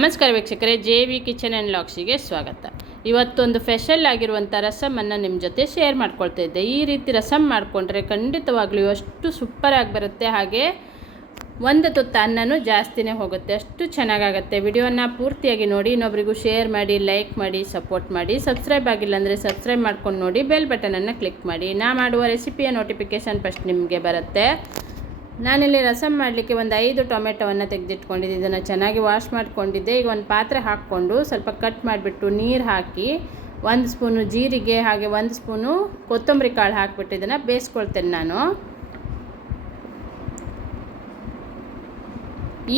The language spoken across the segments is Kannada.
ನಮಸ್ಕಾರ ವೀಕ್ಷಕರೇ, ಜೆ ವಿ ಕಿಚನ್ ಆ್ಯಂಡ್ ಲಾಕ್ಸಿಗೆ ಸ್ವಾಗತ. ಇವತ್ತೊಂದು ಸ್ಪೆಷಲ್ ಆಗಿರುವಂಥ ರಸಮನ್ನು ನಿಮ್ಮ ಜೊತೆ ಶೇರ್ ಮಾಡ್ಕೊಳ್ತಾ ಇದ್ದೆ. ಈ ರೀತಿ ರಸಮ್ ಮಾಡಿಕೊಂಡ್ರೆ ಖಂಡಿತವಾಗ್ಲೂ ಅಷ್ಟು ಸೂಪರಾಗಿ ಬರುತ್ತೆ. ಹಾಗೆ ಒಂದು ತುತ್ತ ಅನ್ನನೂ ಜಾಸ್ತಿನೇ ಹೋಗುತ್ತೆ. ಅಷ್ಟು ಚೆನ್ನಾಗಾಗುತ್ತೆ. ವಿಡಿಯೋನ ಪೂರ್ತಿಯಾಗಿ ನೋಡಿ, ಇನ್ನೊಬ್ರಿಗೂ ಶೇರ್ ಮಾಡಿ, ಲೈಕ್ ಮಾಡಿ, ಸಪೋರ್ಟ್ ಮಾಡಿ, ಸಬ್ಸ್ಕ್ರೈಬ್ ಆಗಿಲ್ಲ ಅಂದರೆ ಸಬ್ಸ್ಕ್ರೈಬ್ ಮಾಡ್ಕೊಂಡು ನೋಡಿ, ಬೆಲ್ ಬಟನನ್ನು ಕ್ಲಿಕ್ ಮಾಡಿ. ನಾ ಮಾಡುವ ರೆಸಿಪಿಯ ನೋಟಿಫಿಕೇಷನ್ ಫಸ್ಟ್ ನಿಮಗೆ ಬರುತ್ತೆ. ನಾನಿಲ್ಲಿ ರಸಮ್ ಮಾಡಲಿಕ್ಕೆ ಒಂದು ಐದು ಟೊಮೆಟೊವನ್ನು ತೆಗೆದಿಟ್ಕೊಂಡಿದ್ದೆ. ಇದನ್ನು ಚೆನ್ನಾಗಿ ವಾಶ್ ಮಾಡಿಕೊಂಡಿದ್ದೆ. ಈಗ ಒಂದು ಪಾತ್ರೆ ಹಾಕ್ಕೊಂಡು ಸ್ವಲ್ಪ ಕಟ್ ಮಾಡಿಬಿಟ್ಟು ನೀರು ಹಾಕಿ ಒಂದು ಸ್ಪೂನು ಜೀರಿಗೆ ಹಾಗೆ ಒಂದು ಸ್ಪೂನು ಕೊತ್ತಂಬರಿ ಕಾಳು ಹಾಕಿಬಿಟ್ಟು ಇದನ್ನು ಬೇಯಿಸ್ಕೊಳ್ತೇನೆ ನಾನು.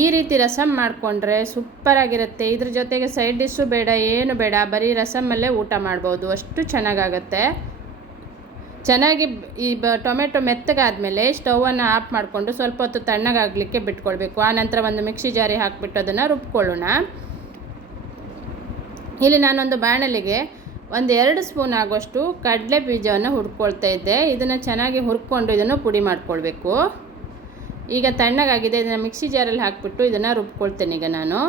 ಈ ರೀತಿ ರಸಮ್ ಮಾಡಿಕೊಂಡ್ರೆ ಸೂಪರಾಗಿರುತ್ತೆ. ಇದ್ರ ಜೊತೆಗೆ ಸೈಡ್ ಡಿಶ್ಶು ಬೇಡ, ಏನು ಬೇಡ, ಬರೀ ರಸಮಲ್ಲೇ ಊಟ ಮಾಡ್ಬೋದು. ಅಷ್ಟು ಚೆನ್ನಾಗಾಗತ್ತೆ. ಚೆನ್ನಾಗಿ ಈ ಬ ಟೊಮೆಟೊ ಮೆತ್ತಗಾದಮೇಲೆ ಸ್ಟವನ್ನು ಆಫ್ ಮಾಡಿಕೊಂಡು ಸ್ವಲ್ಪ ಹೊತ್ತು ತಣ್ಣಗಾಗಲಿಕ್ಕೆ ಬಿಟ್ಕೊಳ್ಬೇಕು ಆನಂತರ ಒಂದು ಮಿಕ್ಸಿ ಜಾರಿ ಹಾಕಿಬಿಟ್ಟು ಅದನ್ನು ರುಬ್ಕೊಳ್ಳೋಣ. ಇಲ್ಲಿ ನಾನೊಂದು ಬಾಣಲಿಗೆ ಒಂದು ಎರಡು ಸ್ಪೂನ್ ಆಗುವಷ್ಟು ಕಡಲೆ ಬೀಜವನ್ನು ಹುರ್ಕೊಳ್ತಾ ಇದ್ದೆ. ಇದನ್ನು ಚೆನ್ನಾಗಿ ಹುರ್ಕೊಂಡು ಇದನ್ನು ಪುಡಿ ಮಾಡಿಕೊಳ್ಬೇಕು. ಈಗ ತಣ್ಣಗಾಗಿದೆ, ಇದನ್ನು ಮಿಕ್ಸಿ ಜಾರಲ್ಲಿ ಹಾಕಿಬಿಟ್ಟು ಇದನ್ನು ರುಬ್ಕೊಳ್ತೇನೆ ಈಗ ನಾನು.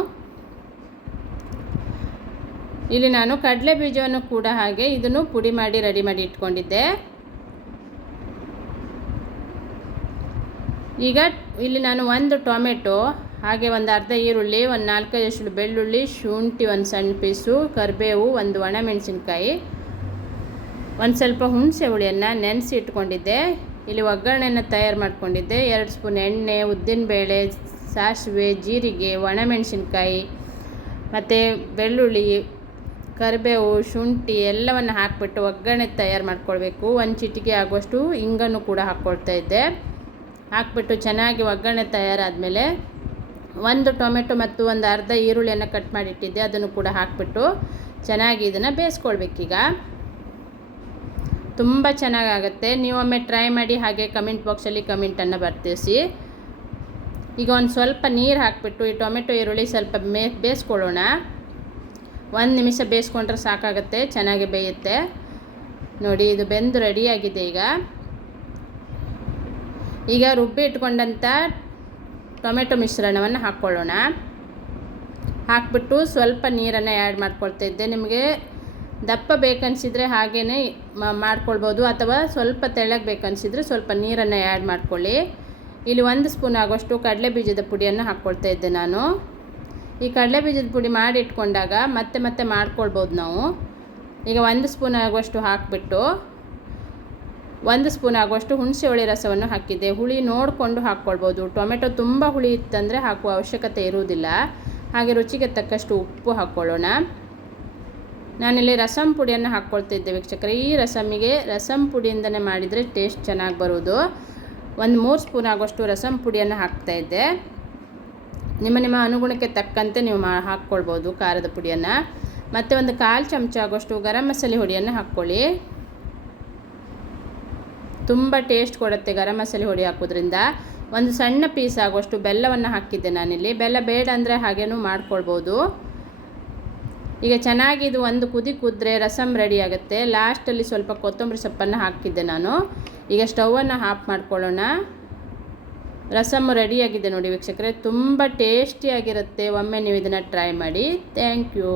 ಇಲ್ಲಿ ನಾನು ಕಡಲೆ ಬೀಜವನ್ನು ಕೂಡ ಹಾಗೆ ಇದನ್ನು ಪುಡಿ ಮಾಡಿ, ರೆಡಿ ಮಾಡಿ ಇಟ್ಕೊಂಡಿದ್ದೆ. ಈಗ ಇಲ್ಲಿ ನಾನು ಒಂದು ಟೊಮೆಟೊ, ಹಾಗೆ ಒಂದು ಅರ್ಧ ಈರುಳ್ಳಿ, ಒಂದು ನಾಲ್ಕೈದು ಅಷ್ಟು ಬೆಳ್ಳುಳ್ಳಿ, ಶುಂಠಿ ಒಂದು ಸಣ್ಣ ಪೀಸು, ಕರಿಬೇವು ಒಂದು ಒಣಮೆಣಸಿನ್ಕಾಯಿ. ಒಂದು ಸ್ವಲ್ಪ ಹುಣಸೆ ಹುಳಿಯನ್ನು ನೆನೆಸಿ ಇಟ್ಕೊಂಡಿದ್ದೆ ಇಲ್ಲಿ ಒಗ್ಗರಣೆಯನ್ನು ತಯಾರು ಮಾಡ್ಕೊಂಡಿದ್ದೆ. ಎರಡು ಸ್ಪೂನ್ ಎಣ್ಣೆ, ಉದ್ದಿನಬೇಳೆ, ಸಾಸಿವೆ, ಜೀರಿಗೆ, ಒಣಮೆಣಸಿನ್ಕಾಯಿ, ಮತ್ತು ಬೆಳ್ಳುಳ್ಳಿ, ಕರಿಬೇವು, ಶುಂಠಿ ಎಲ್ಲವನ್ನು ಹಾಕಿಬಿಟ್ಟು ಒಗ್ಗರಣೆ ತಯಾರು ಮಾಡ್ಕೊಳ್ಬೇಕು. ಒಂದು ಚಿಟಿಕೆ ಆಗುವಷ್ಟು ಇಂಗನ್ನು ಕೂಡ ಹಾಕ್ಕೊಳ್ತಾ ಇದ್ದೆ. ಹಾಕ್ಬಿಟ್ಟು ಚೆನ್ನಾಗಿ ಒಗ್ಗರಣೆ ತಯಾರಾದಮೇಲೆ ಒಂದು ಟೊಮೆಟೊ ಮತ್ತು ಒಂದು ಅರ್ಧ ಈರುಳ್ಳಿಯನ್ನು ಕಟ್ ಮಾಡಿಟ್ಟಿದ್ದೆ, ಅದನ್ನು ಕೂಡ ಹಾಕಿಬಿಟ್ಟು ಚೆನ್ನಾಗಿ ಇದನ್ನು ಬೇಯಿಸ್ಕೊಳ್ಬೇಕೀಗ ತುಂಬ ಚೆನ್ನಾಗಾಗುತ್ತೆ. ನೀವೊಮ್ಮೆ ಟ್ರೈ ಮಾಡಿ ಹಾಗೆ ಕಮೆಂಟ್ ಬಾಕ್ಸಲ್ಲಿ ಕಮೆಂಟನ್ನು ಬರ್ತಿಸಿ ಈಗ ಒಂದು ಸ್ವಲ್ಪ ನೀರು ಹಾಕಿಬಿಟ್ಟು ಈ ಟೊಮೆಟೊ, ಈರುಳ್ಳಿ ಸ್ವಲ್ಪ ಮೇ, ಬೇಯಿಸ್ಕೊಳ್ಳೋಣ. ಒಂದು ನಿಮಿಷ ಬೇಯಿಸ್ಕೊಂಡ್ರೆ ಸಾಕಾಗುತ್ತೆ, ಚೆನ್ನಾಗಿ ಬೇಯುತ್ತೆ. ನೋಡಿ, ಇದು ಬೆಂದು ರೆಡಿಯಾಗಿದೆ ಈಗ. ಈಗ ರುಬ್ಬಿ ಇಟ್ಕೊಂಡಂಥ ಟೊಮೆಟೊ ಮಿಶ್ರಣವನ್ನು ಹಾಕ್ಕೊಳ್ಳೋಣ. ಹಾಕ್ಬಿಟ್ಟು ಸ್ವಲ್ಪ ನೀರನ್ನು ಆ್ಯಡ್ ಮಾಡ್ಕೊಳ್ತಾ ಇದ್ದೆ. ನಿಮಗೆ ದಪ್ಪ ಬೇಕನ್ಸಿದ್ರೆ ಹಾಗೇ ಮಾಡ್ಕೊಳ್ಬೋದು ಅಥವಾ ಸ್ವಲ್ಪ ತೆಳ್ಳಗೆ ಬೇಕನ್ಸಿದ್ರೆ ಸ್ವಲ್ಪ ನೀರನ್ನು ಆ್ಯಡ್ ಮಾಡ್ಕೊಳ್ಳಿ. ಇಲ್ಲಿ ಒಂದು ಸ್ಪೂನ್ ಆಗೋಷ್ಟು ಕಡಲೆ ಬೀಜದ ಪುಡಿಯನ್ನು ಹಾಕ್ಕೊಳ್ತಾ ಇದ್ದೆ ನಾನು. ಈ ಕಡಲೆ ಬೀಜದ ಪುಡಿ ಮಾಡಿ ಇಟ್ಕೊಂಡಾಗ ಮತ್ತೆ ಮತ್ತೆ ಮಾಡ್ಕೊಳ್ಬೋದು ನಾವು. ಈಗ ಒಂದು ಸ್ಪೂನ್ ಆಗುವಷ್ಟು ಹಾಕಿಬಿಟ್ಟು ಒಂದು ಸ್ಪೂನ್ ಆಗುವಷ್ಟು ಹುಣಸೆ ಹುಳಿ ರಸವನ್ನು ಹಾಕಿದ್ದೆ. ಹುಳಿ ನೋಡಿಕೊಂಡು ಹಾಕ್ಕೊಳ್ಬೋದು. ಟೊಮೆಟೊ ತುಂಬ ಹುಳಿ ಇತ್ತಂದರೆ ಹಾಕುವ ಅವಶ್ಯಕತೆ ಇರುವುದಿಲ್ಲ. ಹಾಗೆ ರುಚಿಗೆ ತಕ್ಕಷ್ಟು ಉಪ್ಪು ಹಾಕ್ಕೊಳ್ಳೋಣ. ನಾನಿಲ್ಲಿ ರಸಂ ಪುಡಿಯನ್ನು ಹಾಕ್ಕೊಳ್ತಿದ್ದೆ ವೀಕ್ಷಕರೆ. ಈ ರಸಮಿಗೆ ರಸಂ ಪುಡಿಯಿಂದನೇ ಮಾಡಿದರೆ ಟೇಸ್ಟ್ ಚೆನ್ನಾಗಿ ಬರೋದು. ಒಂದು ಮೂರು ಸ್ಪೂನ್ ಆಗುವಷ್ಟು ರಸಂ ಪುಡಿಯನ್ನು ಹಾಕ್ತಾಯಿದ್ದೆ ನಿಮ್ಮ ನಿಮ್ಮ ಅನುಗುಣಕ್ಕೆ ತಕ್ಕಂತೆ ನೀವು ಮಾ ಹಾಕ್ಕೊಳ್ಬೋದು ಖಾರದ ಪುಡಿಯನ್ನು. ಮತ್ತು ಒಂದು ಕಾಲು ಚಮಚ ಆಗುವಷ್ಟು ಗರಂ ಮಸಾಲೆ ಹುಡಿಯನ್ನು ಹಾಕ್ಕೊಳ್ಳಿ. ತುಂಬ ಟೇಸ್ಟ್ ಕೊಡುತ್ತೆ ಗರಂ ಮಸಾಲೆ ಹುಡಿ ಹಾಕೋದ್ರಿಂದ. ಒಂದು ಸಣ್ಣ ಪೀಸ್ ಆಗುವಷ್ಟು ಬೆಲ್ಲವನ್ನು ಹಾಕಿದ್ದೆ ನಾನಿಲ್ಲಿ. ಬೆಲ್ಲ ಬೇಡ ಅಂದರೆ ಹಾಗೇನೂ ಮಾಡ್ಕೊಳ್ಬೋದು. ಈಗ ಚೆನ್ನಾಗಿ ಇದು ಒಂದು ಕುದಿ ಕುದ್ರೆ ರಸಮ್ ರೆಡಿ ಆಗುತ್ತೆ. ಲಾಸ್ಟಲ್ಲಿ ಸ್ವಲ್ಪ ಕೊತ್ತಂಬರಿ ಸೊಪ್ಪನ್ನು ಹಾಕಿದ್ದೆ ನಾನು. ಈಗ ಸ್ಟವನ್ನು ಆಫ್ ಮಾಡ್ಕೊಳ್ಳೋಣ. ರಸಮ್ ರೆಡಿಯಾಗಿದೆ ನೋಡಿ ವೀಕ್ಷಕರೇ. ತುಂಬ ಟೇಸ್ಟಿಯಾಗಿರುತ್ತೆ ಒಮ್ಮೆ ನೀವು ಇದನ್ನು ಟ್ರೈ ಮಾಡಿ. Thank you